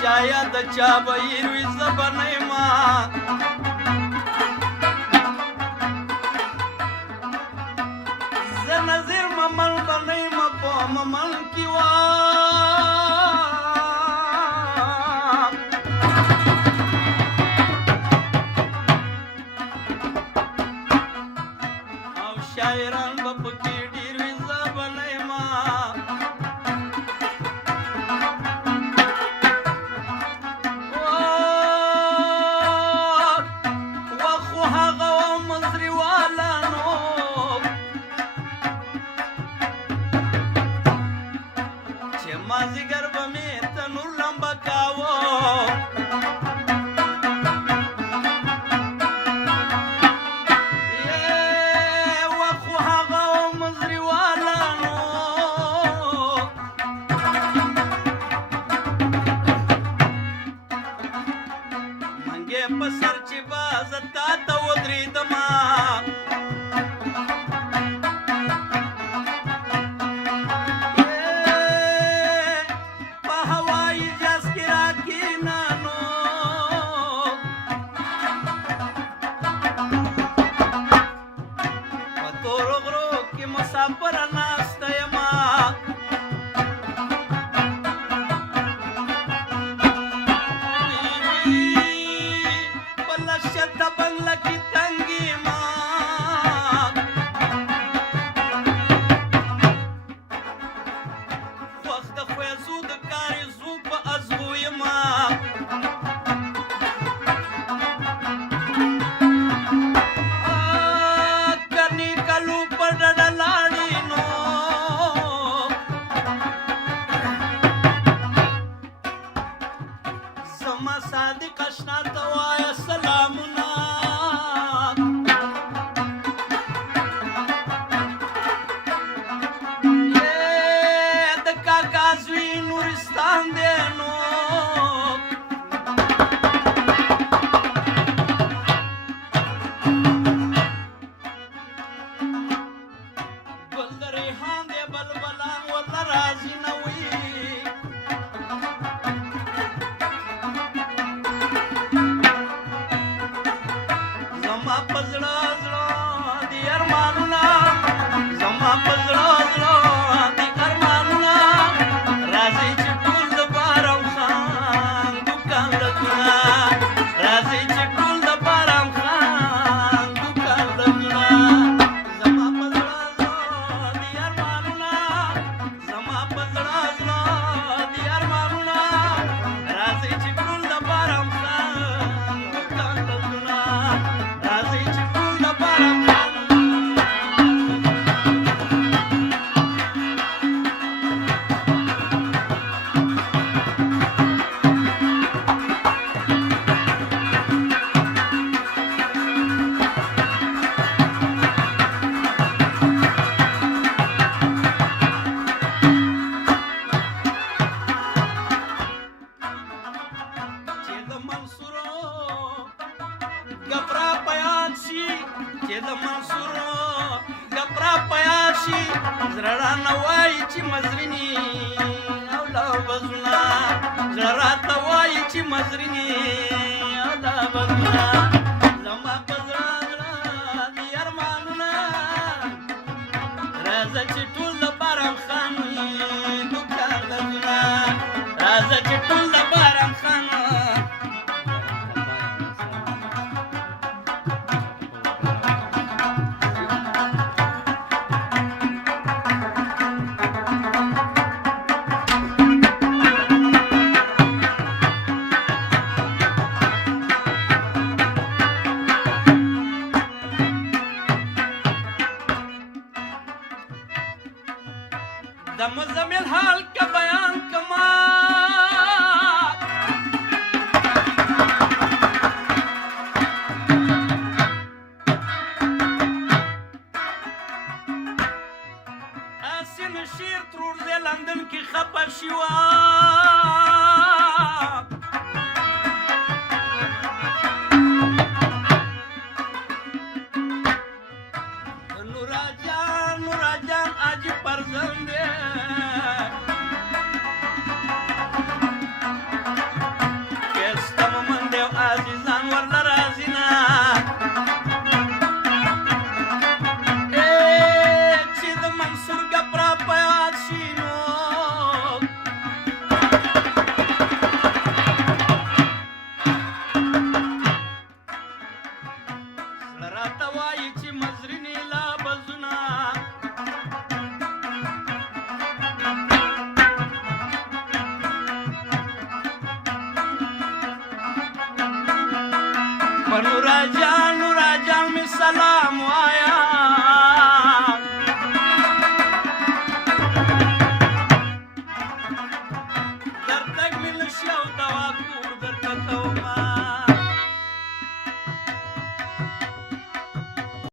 چا یاد چا به ایروي زه به نه یمه زه نظیر ممل به نه یمه په ممل کې وم او شاعران به پکې ډېر وي زه به نه یمه مازیګر به مې تنور لمبه کاوه وخو هغه مزریوالانو منګې په سر چې به زه تا ته ودرېدمه مسافر ناسته یمه په لښته بنګله کې تنګ یمه خوښ د خویزو د کاریزو په ازغو یمه زما صادق اشنا ته وایه سلامونه د کاکا زوی نورستان دی نو ګل د ریحان دی بلبلان ورله راځي نه وي زما په زړه زړه دي ارمانونه زما په زړه زړه دي ارمانونه راځئ چې ټول د بارم خان دوکان لګونه راځئ چې ټول د بارم خان دوکان لګونه زما په زړه زړه دي ارمانونه زما په زړه زړه دي ارمانونه راځئ چې ټول د بارم خان دوکان لګونه راځئ چې ټول د بارم خان ګپرا پیاد شي چې د منصورو ګپرا پیاد شي زړه رانه وایي چې مزرینې او لا وزونه زړه راته وایي چې مزرینې او لا وزونه زما په زړه زړه دي ارمانونه راځه چې ټول د بارم خان وي دوکان لګونه راځه چې ټول د بارم خان د مزمل حال کا بیان کما اسین شیر ترور دے لندن کی خبر شوا نوراجان آج پرزنده सातवाईची मजरीनीला बजुना मनुराजान